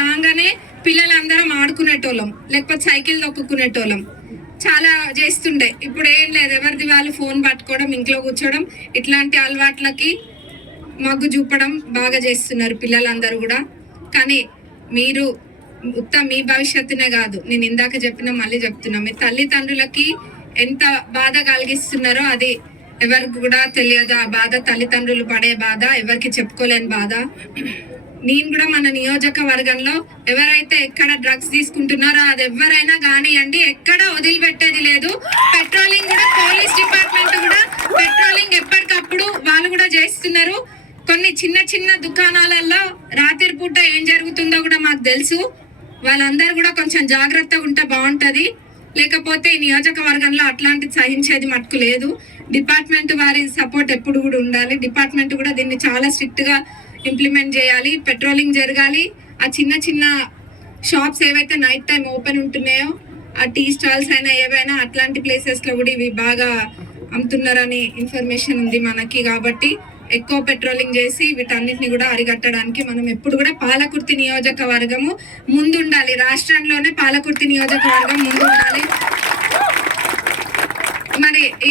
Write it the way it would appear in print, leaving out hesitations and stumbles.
రాగానే పిల్లలందరం ఆడుకునేటోళ్ళం, లేకపోతే సైకిల్ తొక్కుకునేటోళ్ళం, చాలా చేస్తుండే. ఇప్పుడు ఏం లేదు, ఎవరిది వాళ్ళు ఫోన్ పట్టుకోవడం, ఇంట్లో కూర్చోవడం, ఇట్లాంటి అలవాట్లకి మగ్గు చూపడం బాగా చేస్తున్నారు పిల్లలందరూ కూడా. కానీ మీరు మీ భవిష్యత్తునే కాదు, నేను ఇందాక చెప్పిన మళ్ళీ చెప్తున్నా, మీ తల్లిదండ్రులకి ఎంత బాధ కలిగిస్తున్నారో అది ఎవరికి కూడా తెలియదు. ఆ బాధ, తల్లిదండ్రులు పడే బాధ ఎవరికి చెప్పుకోలేని బాధ. నేను కూడా మన నియోజకవర్గంలో ఎవరైతే ఎక్కడ డ్రగ్స్ తీసుకుంటున్నారో అది ఎవరైనా కానివ్వండి, ఎక్కడ వదిలిపెట్టేది లేదు. పెట్రోలింగ్ కూడా, పోలీస్ డిపార్ట్మెంట్ కూడా పెట్రోలింగ్ ఎప్పటికప్పుడు వాళ్ళు కూడా చేస్తున్నారు. కొన్ని చిన్న చిన్న దుకాణాలలో రాత్రి పూట ఏం జరుగుతుందో కూడా మాకు తెలుసు. వాళ్ళందరూ కూడా కొంచెం జాగ్రత్తగా ఉంటే బాగుంటది. లేకపోతే ఈ నియోజకవర్గంలో అట్లాంటి సహించేది మట్టుకు లేదు. డిపార్ట్మెంట్ వారి సపోర్ట్ ఎప్పుడు కూడా ఉండాలి. డిపార్ట్మెంట్ కూడా దీన్ని చాలా స్ట్రిక్ట్ గా ఇంప్లిమెంట్ చేయాలి. పెట్రోలింగ్ జరగాలి. ఆ చిన్న చిన్న షాప్స్ ఏవైతే నైట్ టైం ఓపెన్ ఉంటున్నాయో, ఆ టీ స్టాల్స్ అయినా ఏవైనా అట్లాంటి ప్లేసెస్ లో కూడా ఇవి బాగా అమ్ముతున్నారని ఇన్ఫర్మేషన్ ఉంది మనకి. కాబట్టి ఎక్కువ పెట్రోలింగ్ చేసి వీటన్నిటిని కూడా అరికట్టడానికి మనం ఎప్పుడు కూడా పాలకుర్తి నియోజకవర్గము ముందుండాలి. రాష్ట్రంలోనే పాలకుర్తి నియోజకవర్గం ముందుండాలి. మరి